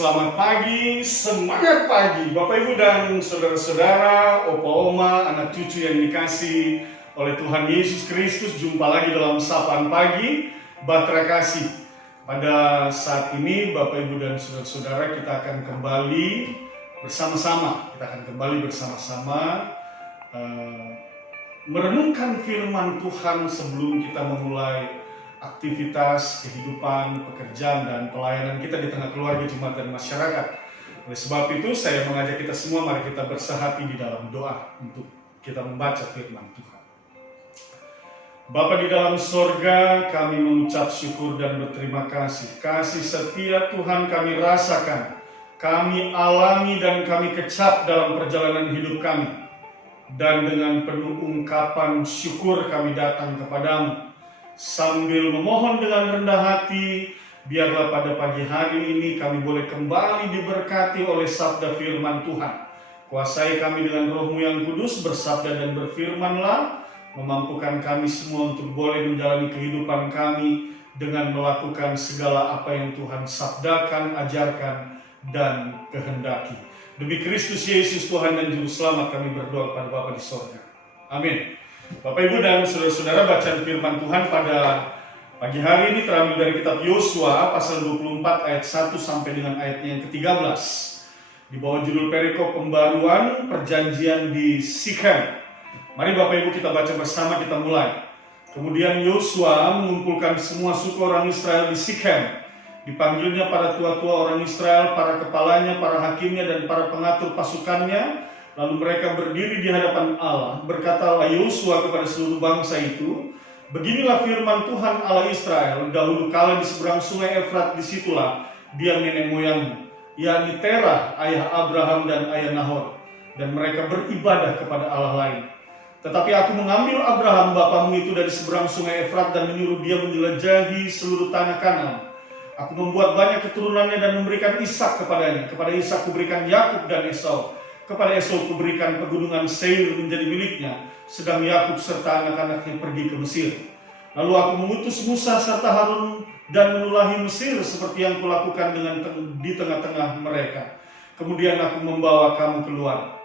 Selamat pagi, semangat pagi Bapak Ibu dan saudara-saudara, opa oma, anak cucu yang dikasihi oleh Tuhan Yesus Kristus. Jumpa lagi dalam Sapaan Pagi Bahtera Kasih. Pada saat ini Bapak Ibu dan saudara-saudara, kita akan kembali bersama-sama merenungkan firman Tuhan sebelum kita memulai aktivitas, kehidupan, pekerjaan, dan pelayanan kita di tengah keluarga, jemaat, dan masyarakat. Oleh sebab itu, saya mengajak kita semua, mari kita bersehati di dalam doa untuk kita membaca firman Tuhan. Bapa di dalam sorga, kami mengucap syukur dan berterima kasih. Kasih setia Tuhan kami rasakan, kami alami dan kami kecap dalam perjalanan hidup kami. Dan dengan penuh ungkapan syukur kami datang kepadamu, sambil memohon dengan rendah hati, biarlah pada pagi hari ini kami boleh kembali diberkati oleh sabda firman Tuhan. Kuasai kami dengan Roh-Mu yang kudus, bersabda dan berfirmanlah, memampukan kami semua untuk boleh menjalani kehidupan kami dengan melakukan segala apa yang Tuhan sabdakan, ajarkan, dan kehendaki. Demi Kristus Yesus Tuhan dan Juru Selamat kami berdoa kepada Bapa di sorga. Amin. Bapak Ibu dan saudara-saudara, bacaan firman Tuhan pada pagi hari ini terambil dari kitab Yosua pasal 24 ayat 1 sampai dengan ayatnya yang ke-13. Di bawah judul perikop pembaruan perjanjian di Sikhem. Mari Bapak Ibu kita baca bersama, kita mulai. Kemudian Yosua mengumpulkan semua suku orang Israel di Sikhem. Dipanggilnya para tua-tua orang Israel, para kepalanya, para hakimnya, dan para pengatur pasukannya. Lalu mereka berdiri di hadapan Allah. Berkatalah Yosua kepada seluruh bangsa itu, beginilah firman Tuhan Allah Israel, dahulu kala di seberang sungai Efrat, disitulah diam nenek moyangmu, yakni Terah, ayah Abraham dan ayah Nahor, dan mereka beribadah kepada Allah lain. Tetapi aku mengambil Abraham bapamu itu dari seberang sungai Efrat dan menyuruh dia menjelajahi seluruh tanah Kanaan. Aku membuat banyak keturunannya dan memberikan Ishak kepadanya. Kepada Ishak kuberikan Yakub dan Esau. Kepada Esau kuberikan pegunungan Seir menjadi miliknya, sedang Yakub serta anak-anaknya pergi ke Mesir. Lalu aku mengutus Musa serta Harun dan menulahi Mesir seperti yang kulakukan di tengah-tengah mereka. Kemudian aku membawa kamu keluar.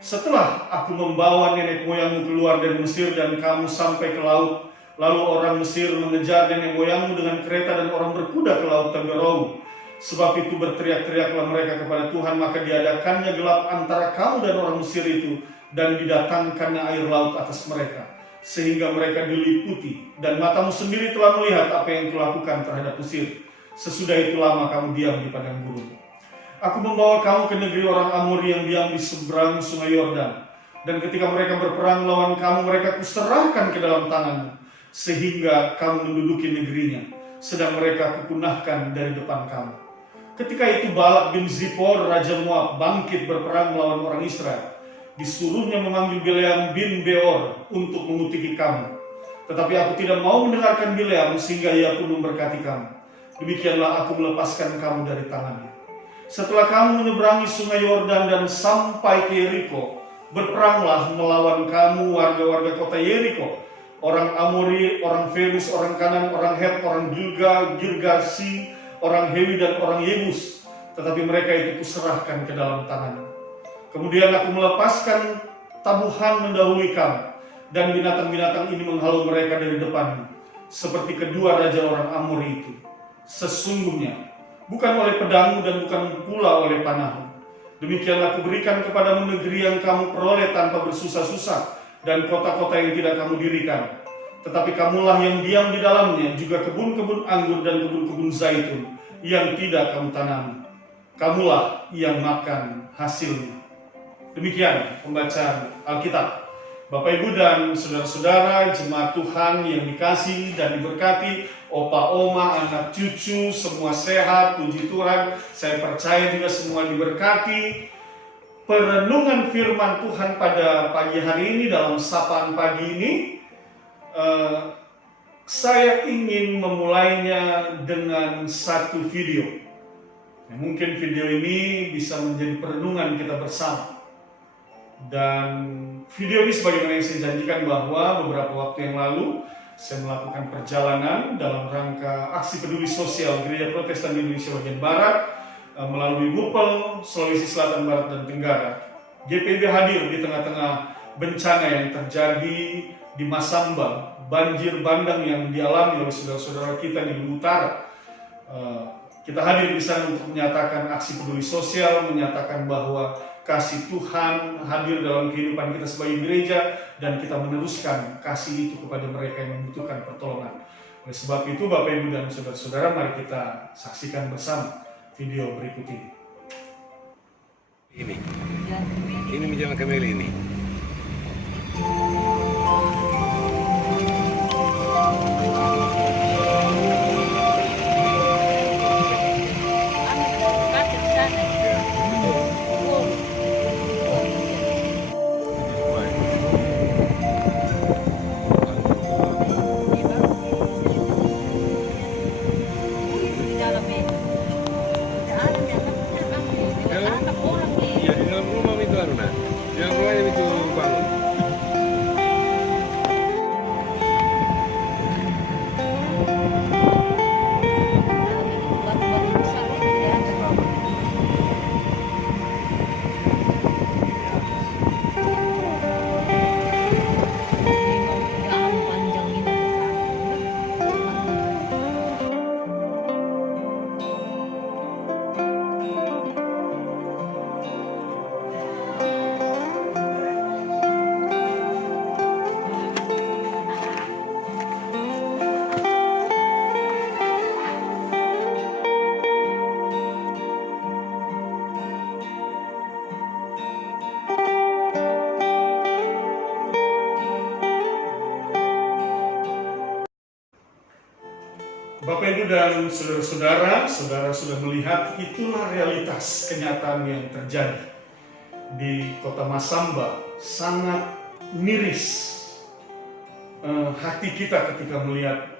Setelah aku membawa nenek moyangmu keluar dari Mesir dan kamu sampai ke laut, lalu orang Mesir mengejar nenek moyangmu dengan kereta dan orang berkuda ke laut Teberau. Sebab itu berteriak-teriaklah mereka kepada Tuhan, maka diadakannya gelap antara kamu dan orang Mesir itu, dan didatangkannya air laut atas mereka, sehingga mereka diliputi, dan matamu sendiri telah melihat apa yang kulakukan terhadap Mesir. Sesudah itu lama kamu diam di padang gurun. Aku membawa kamu ke negeri orang Amori yang diam di seberang sungai Yordan, dan ketika mereka berperang melawan kamu, mereka kuserahkan ke dalam tanganmu, sehingga kamu menduduki negerinya, sedang mereka kupunahkan dari depan kamu. Ketika itu Balak bin Zippor, Raja Moab, bangkit berperang melawan orang Israel. Disuruhnya memanggil Bileam bin Beor untuk mengutiki kamu. Tetapi aku tidak mau mendengarkan Bileam, sehingga ia pun memberkati kamu. Demikianlah aku melepaskan kamu dari tangannya. Setelah kamu menyeberangi sungai Yordan dan sampai ke Yeriko, berperanglah melawan kamu warga-warga kota Yeriko, orang Amori, orang Ferus, orang Kanan, orang Het, orang Girgasi, orang Hewi dan orang Yebus, tetapi mereka itu kuserahkan ke dalam tanganmu. Kemudian aku melepaskan tabuhan mendahului kamu, dan binatang-binatang ini menghalau mereka dari depanmu, seperti kedua raja orang Amori itu. Sesungguhnya, bukan oleh pedangmu dan bukan pula oleh panahmu. Demikianlah kuberikan kepadamu negeri yang kamu peroleh tanpa bersusah-susah, dan kota-kota yang tidak kamu dirikan. Tetapi kamulah yang diam di dalamnya, juga kebun-kebun anggur dan kebun-kebun zaitun yang tidak kamu tanami. Kamulah yang makan hasilnya. Demikian pembacaan Alkitab. Bapak Ibu dan saudara-saudara, jemaat Tuhan yang dikasihi dan diberkati, opa oma, anak cucu, semua sehat, puji Tuhan. Saya percaya juga semua diberkati. Perenungan firman Tuhan pada pagi hari ini dalam sapaan pagi ini, saya ingin memulainya dengan satu video. Mungkin video ini bisa menjadi perenungan kita bersama. Dan video ini sebagaimana yang saya janjikan bahwa beberapa waktu yang lalu saya melakukan perjalanan dalam rangka aksi peduli sosial Gereja Protestan di Indonesia bagian Barat melalui Mupel, Sulawesi Selatan, Barat, dan Tenggara. GPIB hadir di tengah-tengah bencana yang terjadi di Masamba, banjir bandang yang dialami oleh saudara-saudara kita di Luwu Utara. Kita hadir di sana untuk menyatakan aksi peduli sosial, menyatakan bahwa kasih Tuhan hadir dalam kehidupan kita sebagai gereja, dan kita meneruskan kasih itu kepada mereka yang membutuhkan pertolongan. Oleh sebab itu, Bapak, Ibu, dan saudara-saudara, mari kita saksikan bersama video berikut ini. Ini menjalan Kameli ini. Iya, di dalam rumah itu Aruna. Di dalam rumah itu bangun. Bapak, Ibu, dan saudara-saudara, saudara sudah melihat itulah realitas kenyataan yang terjadi di kota Masamba. Sangat miris hati kita ketika melihat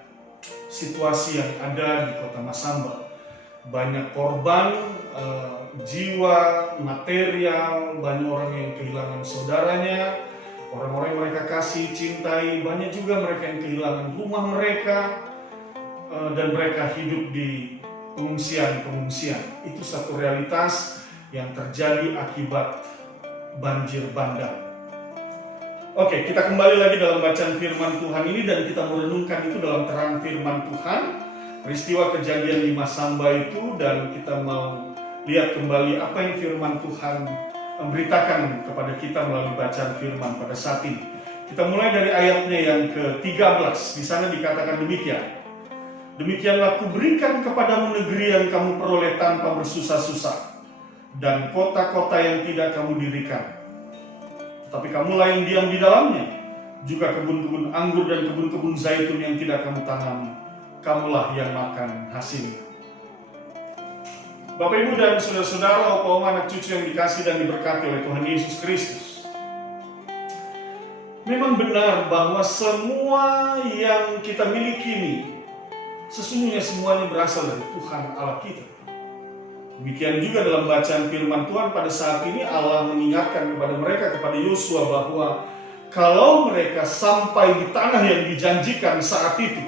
situasi yang ada di kota Masamba. Banyak korban, jiwa, material, banyak orang yang kehilangan saudaranya, orang-orang yang mereka kasih, cintai, banyak juga mereka yang kehilangan rumah mereka, dan mereka hidup di pengungsian. Itu satu realitas yang terjadi akibat banjir bandang. Oke, kita kembali lagi dalam bacaan firman Tuhan ini, dan kita merenungkan itu dalam terang firman Tuhan, peristiwa kejadian di Masamba itu, dan kita mau lihat kembali apa yang firman Tuhan memberitakan kepada kita melalui bacaan firman pada saat ini. Kita mulai dari ayatnya yang ke-13. Di sana dikatakan demikian. Demikianlah kuberikan kepadamu negeri yang kamu peroleh tanpa bersusah-susah, dan kota-kota yang tidak kamu dirikan. Tetapi kamulah yang diam di dalamnya, juga kebun-kebun anggur dan kebun-kebun zaitun yang tidak kamu tanam, kamulah yang makan hasilnya. Bapak, Ibu, dan saudara-saudara, opa, oma, anak cucu yang dikasih dan diberkati oleh Tuhan Yesus Kristus. Memang benar bahwa semua yang kita miliki ini sesungguhnya semuanya berasal dari Tuhan Allah kita. Demikian juga dalam bacaan firman Tuhan pada saat ini, Allah mengingatkan kepada mereka, kepada Yosua, bahwa kalau mereka sampai di tanah yang dijanjikan saat itu,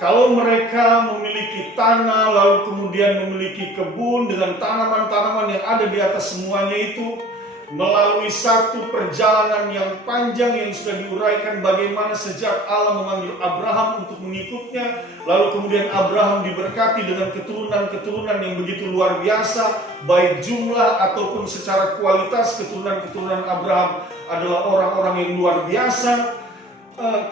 kalau mereka memiliki tanah, lalu kemudian memiliki kebun dengan tanaman-tanaman yang ada di atas semuanya itu, melalui satu perjalanan yang panjang yang sudah diuraikan bagaimana sejak Allah memanggil Abraham untuk mengikutnya, lalu kemudian Abraham diberkati dengan keturunan-keturunan yang begitu luar biasa, baik jumlah ataupun secara kualitas. Keturunan-keturunan Abraham adalah orang-orang yang luar biasa.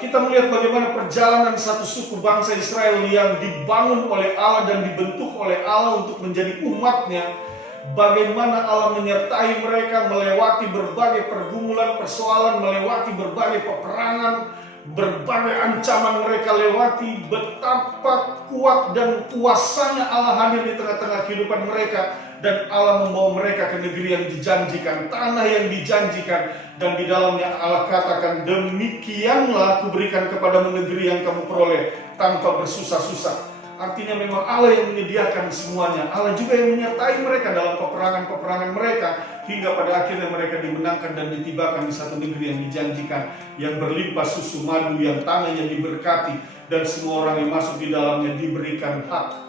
Kita melihat bagaimana perjalanan satu suku bangsa Israel yang dibangun oleh Allah dan dibentuk oleh Allah untuk menjadi umatnya. Bagaimana Allah menyertai mereka melewati berbagai pergumulan, persoalan, melewati berbagai peperangan, berbagai ancaman mereka lewati. Betapa kuat dan kuasanya Allah hadir di tengah-tengah kehidupan mereka, dan Allah membawa mereka ke negeri yang dijanjikan, tanah yang dijanjikan, dan di dalamnya Allah katakan, demikianlah kuberikan kepadamu negeri yang kamu peroleh tanpa bersusah-susah. Artinya memang Allah yang menyediakan semuanya. Allah juga yang menyertai mereka dalam peperangan-peperangan mereka, hingga pada akhirnya mereka dimenangkan dan ditibakan di satu negeri yang dijanjikan, yang berlimpah susu madu, yang tanahnya diberkati, dan semua orang yang masuk di dalamnya diberikan hak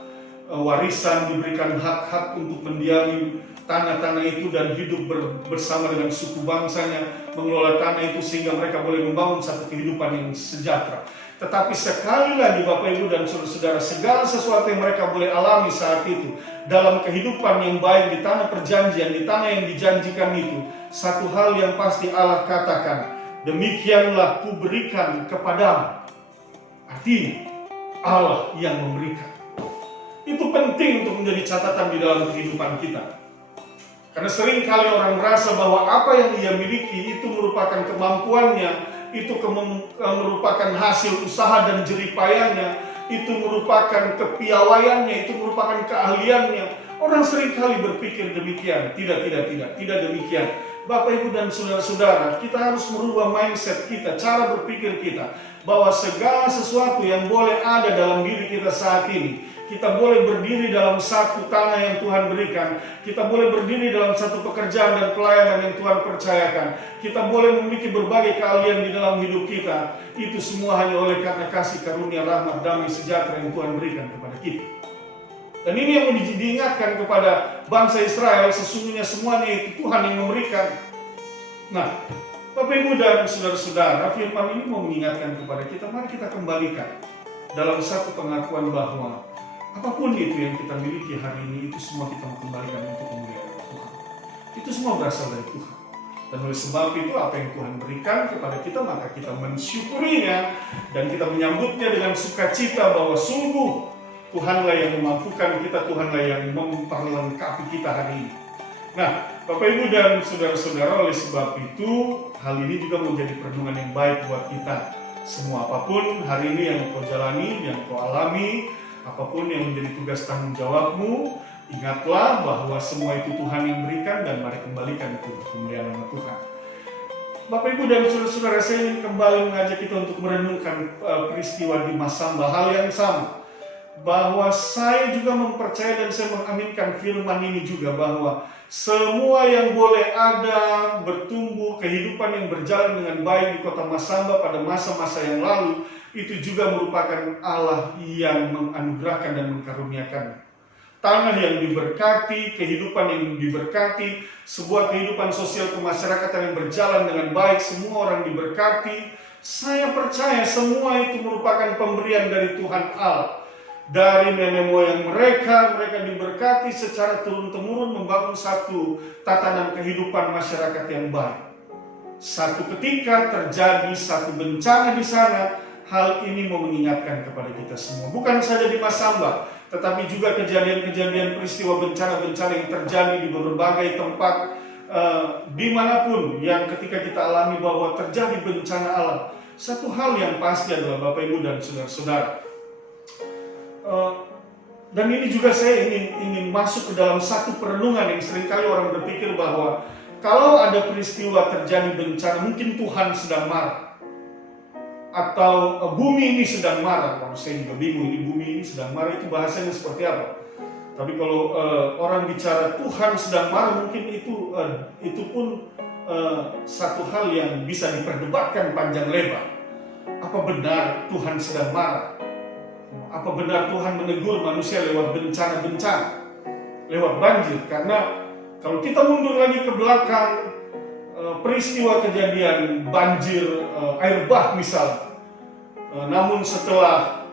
warisan, diberikan hak-hak untuk mendiami tanah-tanah itu dan hidup bersama dengan suku bangsanya, mengelola tanah itu sehingga mereka boleh membangun satu kehidupan yang sejahtera. Tetapi sekali lagi Bapak Ibu dan saudara-saudara, segala sesuatu yang mereka boleh alami saat itu dalam kehidupan yang baik di tanah perjanjian, di tanah yang dijanjikan itu, satu hal yang pasti Allah katakan, demikianlah kuberikan kepadamu. Artinya Allah yang memberikan. Itu penting untuk menjadi catatan di dalam kehidupan kita. Karena sering kali orang merasa bahwa apa yang ia miliki itu merupakan kemampuannya, itu merupakan hasil usaha dan jeripayanya, itu merupakan kepiawaiannya, itu merupakan keahliannya. Orang sering kali berpikir demikian. Tidak demikian. Bapak Ibu dan saudara-saudara, kita harus merubah mindset kita, cara berpikir kita, bahwa segala sesuatu yang boleh ada dalam diri kita saat ini, kita boleh berdiri dalam satu tanah yang Tuhan berikan, kita boleh berdiri dalam satu pekerjaan dan pelayanan yang Tuhan percayakan, kita boleh memiliki berbagai keahlian di dalam hidup kita. Itu semua hanya oleh karena kasih karunia, rahmat, damai, sejahtera yang Tuhan berikan kepada kita. Dan ini yang diingatkan kepada bangsa Israel, sesungguhnya semuanya itu Tuhan yang memberikan. Nah, Bapak Ibu dan saudara-saudara, firman ini mau mengingatkan kepada kita, mari kita kembalikan dalam satu pengakuan bahwa apapun itu yang kita miliki hari ini, itu semua kita mau kembalikan untuk kemuliaan Tuhan. Itu semua berasal dari Tuhan. Dan oleh sebab itu apa yang Tuhan berikan kepada kita, maka kita mensyukurinya dan kita menyambutnya dengan sukacita bahwa sungguh Tuhanlah yang memampukan kita, Tuhanlah yang memperlengkapi kita hari ini. Nah, Bapak Ibu dan saudara-saudara, oleh sebab itu hal ini juga menjadi perenungan yang baik buat kita semua. Apapun hari ini yang kau jalani, yang kau alami, apapun yang menjadi tugas tanggung jawabmu, ingatlah bahwa semua itu Tuhan yang berikan dan mari kembalikan itu kemuliaan nama Tuhan. Bapak Ibu dan saudara-saudara, saya ingin kembali mengajak kita untuk merenungkan peristiwa di Masamba, hal yang sama. Bahwa saya juga mempercayai dan saya mengaminkan firman ini juga, bahwa semua yang boleh ada, bertumbuh, kehidupan yang berjalan dengan baik di kota Masamba pada masa-masa yang lalu, itu juga merupakan Allah yang menganugerahkan dan mengkaruniakan. Tanah yang diberkati, kehidupan yang diberkati, sebuah kehidupan sosial kemasyarakatan yang berjalan dengan baik, semua orang diberkati. Saya percaya semua itu merupakan pemberian dari Tuhan Allah. Dari nenek moyang mereka diberkati secara turun-temurun membangun satu tatanan kehidupan masyarakat yang baik. Satu ketika terjadi satu bencana di sana, hal ini mau mengingatkan kepada kita semua. Bukan saja di Masamba, tetapi juga kejadian-kejadian peristiwa bencana-bencana yang terjadi di berbagai tempat, dimanapun yang ketika kita alami bahwa terjadi bencana alam. Satu hal yang pasti adalah Bapak Ibu dan saudara-saudara, dan ini juga saya ingin masuk ke dalam satu perenungan yang seringkali orang berpikir bahwa kalau ada peristiwa terjadi bencana, mungkin Tuhan sedang marah atau bumi ini sedang marah. Kalau saya juga bingung, ini bumi ini sedang marah itu bahasanya seperti apa. Tapi kalau orang bicara Tuhan sedang marah, mungkin itu pun satu hal yang bisa diperdebatkan panjang lebar. Apa benar Tuhan sedang marah? Apa benar Tuhan menegur manusia lewat bencana-bencana, lewat banjir? Karena kalau kita mundur lagi ke belakang, peristiwa kejadian banjir air bah misal, namun setelah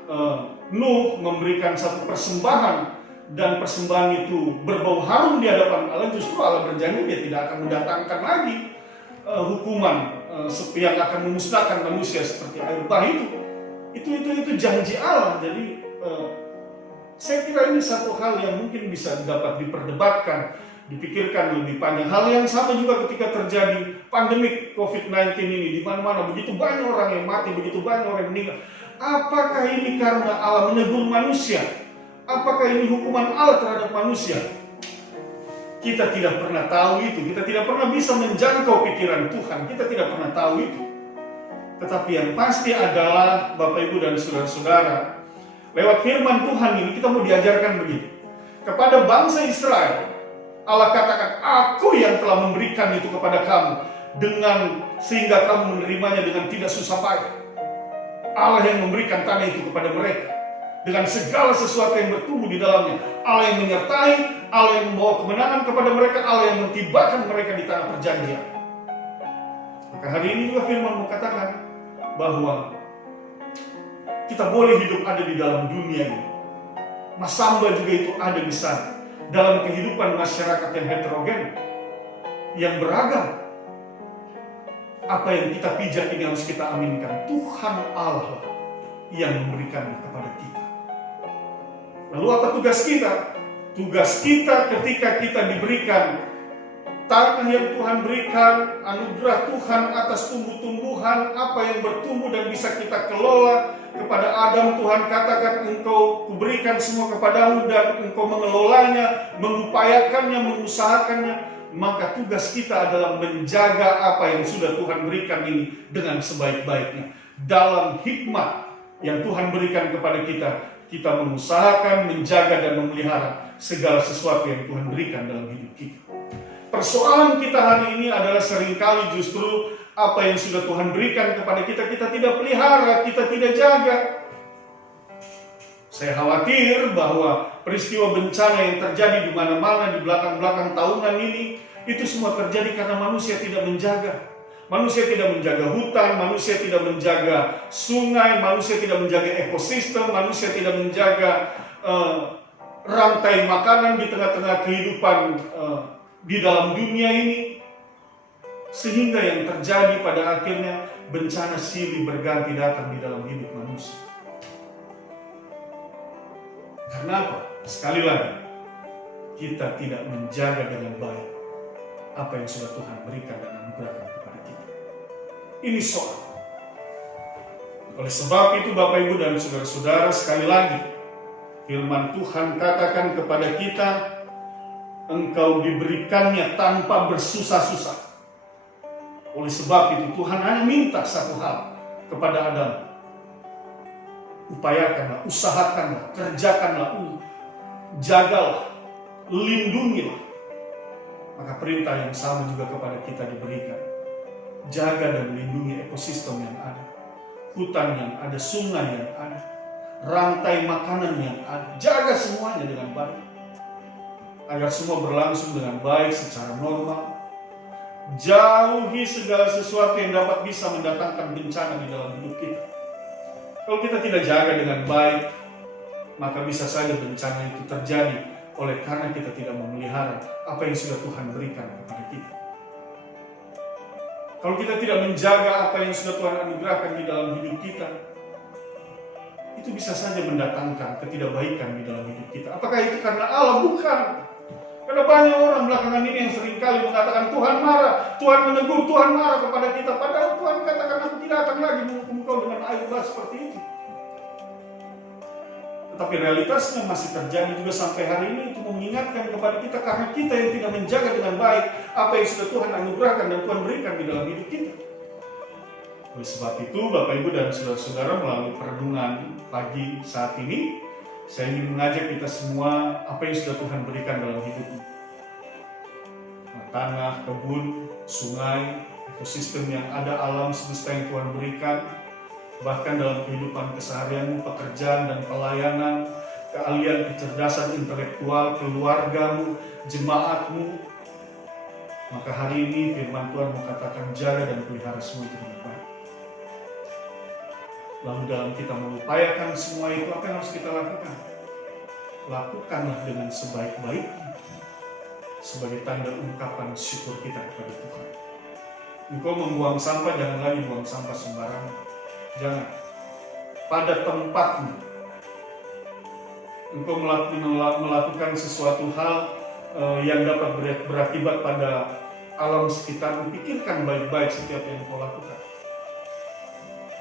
Nuh memberikan satu persembahan dan persembahan itu berbau harum di hadapan Allah, justru Allah berjanji dia tidak akan mendatangkan lagi hukuman yang akan memusnahkan manusia seperti air bah itu. Itu janji Allah. Jadi saya kira ini satu hal yang mungkin bisa dapat diperdebatkan, dipikirkan lebih panjang. Hal yang sama juga ketika terjadi pandemik COVID-19 ini, di mana-mana begitu banyak orang yang mati, begitu banyak orang yang meninggal. Apakah ini karena Allah menegur manusia? Apakah ini hukuman Allah terhadap manusia? Kita tidak pernah tahu itu. Kita tidak pernah bisa menjangkau pikiran Tuhan. Kita tidak pernah tahu itu. Tetapi yang pasti adalah Bapak Ibu dan saudara-saudara, lewat firman Tuhan ini kita mau diajarkan begini. Kepada bangsa Israel, Allah katakan, aku yang telah memberikan itu kepada kamu, sehingga kamu menerimanya dengan tidak susah payah. Allah yang memberikan tanah itu kepada mereka. dengan segala sesuatu yang bertumbuh di dalamnya. Allah yang menyertai, Allah yang membawa kemenangan kepada mereka, Allah yang mentibakan mereka di tanah perjanjian. Maka hari ini juga firman mengatakan bahwa kita boleh hidup ada di dalam dunia ini. Masamba juga itu ada di sana. Dalam kehidupan masyarakat yang heterogen, yang beragam. Apa yang kita pijak ini harus kita aminkan. Tuhan Allah yang memberikannya kepada kita. Lalu apa tugas kita? Tugas kita ketika kita diberikan tanah yang Tuhan berikan, anugerah Tuhan atas tumbuh-tumbuhan, apa yang bertumbuh dan bisa kita kelola. Kepada Adam Tuhan katakan, engkau kuberikan semua kepadamu dan engkau mengelolanya, mengupayakannya, mengusahakannya. Maka tugas kita adalah menjaga apa yang sudah Tuhan berikan ini dengan sebaik-baiknya. Dalam hikmat yang Tuhan berikan kepada kita, kita mengusahakan, menjaga dan memelihara segala sesuatu yang Tuhan berikan dalam hidup kita. Persoalan kita hari ini adalah seringkali justru apa yang sudah Tuhan berikan kepada kita, kita tidak pelihara, kita tidak jaga. Saya khawatir bahwa peristiwa bencana yang terjadi di mana-mana di belakang-belakang tahunan ini, itu semua terjadi karena manusia tidak menjaga. Manusia tidak menjaga hutan, manusia tidak menjaga sungai, manusia tidak menjaga ekosistem, manusia tidak menjaga rantai makanan di tengah-tengah kehidupan di dalam dunia ini. Sehingga yang terjadi pada akhirnya bencana silih berganti datang di dalam hidup manusia. Karena apa? Sekali lagi, kita tidak menjaga dengan baik apa yang sudah Tuhan berikan dan anugerahkan kepada kita. Ini soal. Oleh sebab itu Bapak Ibu dan Saudara-saudara, sekali lagi firman Tuhan katakan kepada kita, engkau diberikannya tanpa bersusah-susah. Oleh sebab itu Tuhan hanya minta satu hal kepada Adam. Upayakanlah, usahakanlah, kerjakanlah, jagalah, lindungilah. Maka perintah yang sama juga kepada kita diberikan. Jaga dan lindungi ekosistem yang ada, hutan yang ada, sungai yang ada, rantai makanan yang ada. Jaga semuanya dengan baik, agar semua berlangsung dengan baik secara normal. Jauhi segala sesuatu yang dapat bisa mendatangkan bencana di dalam hidup kita. Kalau kita tidak jaga dengan baik, maka bisa saja bencana itu terjadi oleh karena kita tidak memelihara apa yang sudah Tuhan berikan kepada kita. Kalau kita tidak menjaga apa yang sudah Tuhan anugerahkan di dalam hidup kita, itu bisa saja mendatangkan ketidakbaikan di dalam hidup kita. Apakah itu karena Allah? Bukan. Karena banyak orang belakangan ini yang seringkali mengatakan Tuhan marah, Tuhan menegur, Tuhan marah kepada kita. Padahal Tuhan katakan, aku tidak akan lagi menghukum kau dengan air bah seperti itu. Tetapi realitasnya masih terjadi juga sampai hari ini. Itu mengingatkan kepada kita karena kita yang tidak menjaga dengan baik apa yang sudah Tuhan anugerahkan dan Tuhan berikan di dalam hidup kita. Oleh sebab itu Bapak Ibu dan Saudara-saudara, melalui perenungan pagi saat ini, saya ingin mengajak kita semua apa yang sudah Tuhan berikan dalam hidupmu. Tanah, kebun, sungai, ekosistem yang ada, alam semesta yang Tuhan berikan, bahkan dalam kehidupan keseharianmu, pekerjaan dan pelayanan, keahlian, kecerdasan intelektual, keluargamu, jemaatmu. Maka hari ini firman Tuhan mengatakan jaga dan pelihara semua itu dengan baik. Lalu dalam kita mengupayakan semua itu, apa yang harus kita lakukan? Lakukanlah dengan sebaik-baiknya sebagai tanda ungkapan syukur kita kepada Tuhan. Engkau membuang sampah, jangan lagi buang sampah sembarangan. Jangan. Pada tempatnya. Engkau melakukan sesuatu hal yang dapat berakibat pada alam sekitarmu. Pikirkan baik-baik setiap yang engkau lakukan.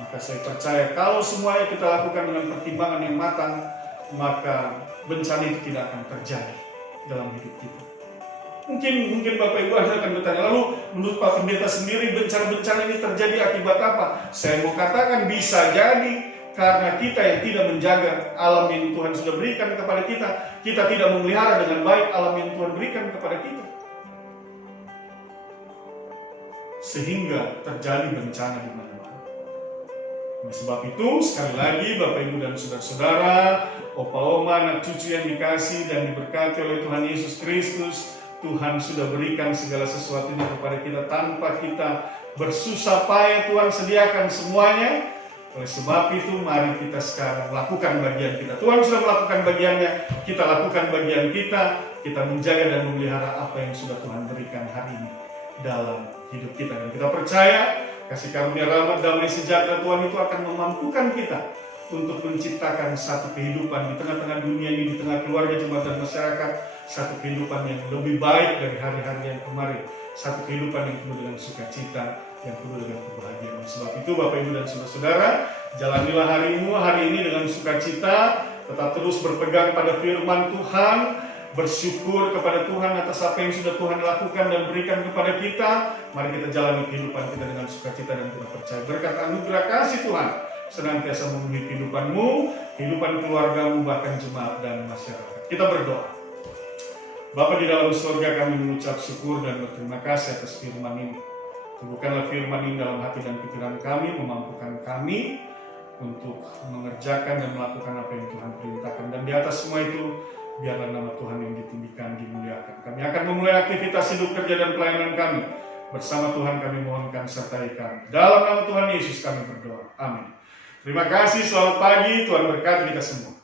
Maka saya percaya kalau semuanya kita lakukan dengan pertimbangan yang matang, maka bencana itu tidak akan terjadi dalam hidup kita. Mungkin Bapak Ibu Anda akan bertanya, lalu menurut Pak Pendeta sendiri bencana-bencana ini terjadi akibat apa? Saya mau katakan bisa jadi karena kita yang tidak menjaga alam yang Tuhan sudah berikan kepada kita. Kita tidak memelihara dengan baik alam yang Tuhan berikan kepada kita. Sehingga terjadi bencana di mana-mana. Oleh sebab itu, sekali lagi Bapak Ibu dan saudara-saudara, opa oma, anak cucu yang dikasih dan diberkati oleh Tuhan Yesus Kristus, Tuhan sudah berikan segala sesuatunya kepada kita tanpa kita bersusah payah. Tuhan sediakan semuanya. Oleh sebab itu, mari kita sekarang lakukan bagian kita. Tuhan sudah melakukan bagiannya, kita lakukan bagian kita. Kita menjaga dan memelihara apa yang sudah Tuhan berikan hari ini dalam hidup kita. Dan kita percaya kasih karunia, rahmat, damai, sejahtera Tuhan itu akan memampukan kita untuk menciptakan satu kehidupan di tengah-tengah dunia ini, di tengah keluarga, jemaat, dan masyarakat. Satu kehidupan yang lebih baik dari hari-hari yang kemarin. Satu kehidupan yang penuh dengan sukacita, yang penuh dengan kebahagiaan. Sebab itu Bapak Ibu dan saudara-saudara, jalanilah harimu hari ini dengan sukacita. Tetap terus berpegang pada firman Tuhan. Bersyukur kepada Tuhan atas apa yang sudah Tuhan lakukan dan berikan kepada kita. Mari kita jalani kehidupan kita dengan sukacita dan kita percaya berkat anugerah kasih Tuhan senantiasa memenuhi kehidupanmu, kehidupan keluargamu, bahkan jemaat dan masyarakat. Kita berdoa. Bapa di dalam surga, kami mengucap syukur dan berterima kasih atas firman ini. Teguhkanlah firman ini dalam hati dan pikiran kami, memampukan kami untuk mengerjakan dan melakukan apa yang Tuhan perintahkan. Dan di atas semua itu, biarlah nama Tuhan yang ditinggikan, dimuliakan. Kami akan memulai aktivitas hidup, kerja, dan pelayanan kami. Bersama Tuhan kami mohonkan sertai kami. Dalam nama Tuhan Yesus kami berdoa. Amin. Terima kasih, selamat pagi, Tuhan berkati kita semua.